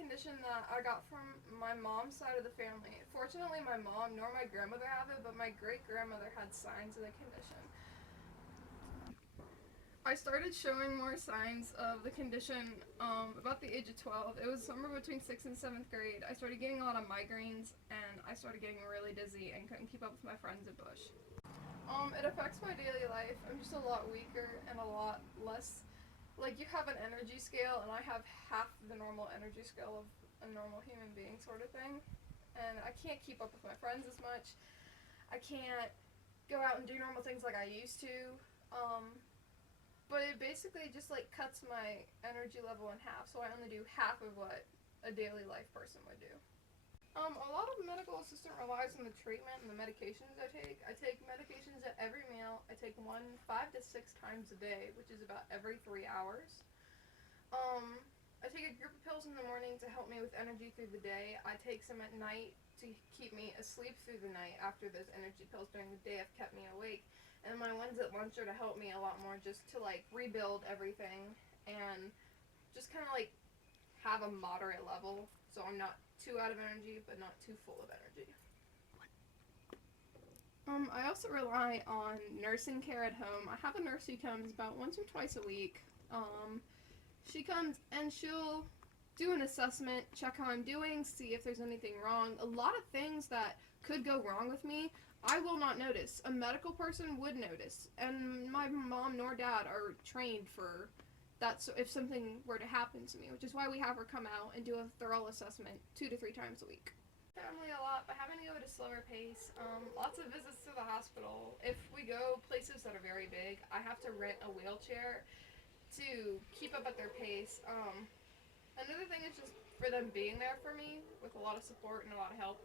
condition that I got from my mom's side of the family. Fortunately, my mom nor my grandmother have it, but my great-grandmother had signs of the condition. I started showing more signs of the condition about the age of 12. It was somewhere between 6th and 7th grade. I started getting a lot of migraines, and I started getting really dizzy and couldn't keep up with my friends at Bush. It affects my daily life. I'm just a lot weaker and a lot less, like, you have an energy scale, and I have half the normal energy scale of a normal human being sort of thing. And I can't keep up with my friends as much. I can't go out and do normal things like I used to. But it basically just like cuts my energy level in half, so I only do half of what a daily life person would do. A lot of medical assistant relies on the treatment and the medications I take. I take medications at every meal. I take one 5 to 6 times a day, which is about every 3 hours. I take a group of pills in the morning to help me with energy through the day. I take some at night to keep me asleep through the night after those energy pills during the day have kept me awake. And my ones at lunch are to help me a lot more, just to like rebuild everything and just kind of like have a moderate level, so I'm not too out of energy but not too full of energy. I also rely on nursing care at home. I have a nurse who comes about once or twice a week. She comes and she'll do an assessment, check how I'm doing, see if there's anything wrong. A lot of things that could go wrong with me, I will not notice. A medical person would notice, and my mom nor dad are trained for that. So if something were to happen to me, which is why we have her come out and do a thorough assessment 2 to 3 times a week. Family a lot, but having to go at a slower pace. Lots of visits to the hospital. If we go places that are very big, I have to rent a wheelchair to keep up at their pace. Another thing is just for them being there for me with a lot of support and a lot of help.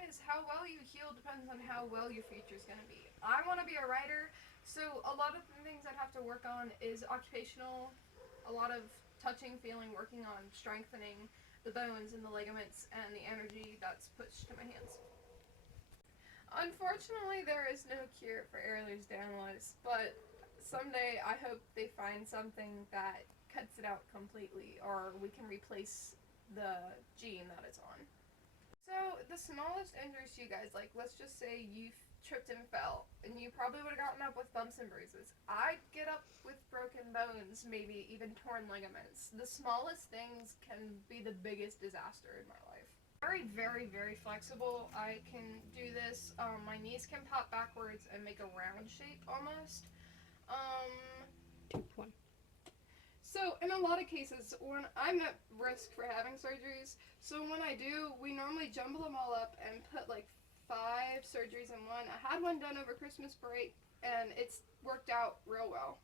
Is how well you heal depends on how well your future is going to be. I want to be a writer, so a lot of the things I'd have to work on is occupational, a lot of touching, feeling, working on strengthening the bones and the ligaments and the energy that's pushed to my hands. Unfortunately, there is no cure for Ehlers danlos, but someday I hope they find something that cuts it out completely, or we can replace the gene that it's on. So the smallest injuries to you guys, like let's just say you tripped and fell, and you probably would have gotten up with bumps and bruises. I'd get up with broken bones, maybe even torn ligaments. The smallest things can be the biggest disaster in my life. Very, very, very flexible. I can do this. My knees can pop backwards and make a round shape almost. So in a lot of cases, when I'm at risk for having surgeries, so when I do, we normally jumble them all up and put like 5 surgeries in one. I had one done over Christmas break, and it's worked out real well.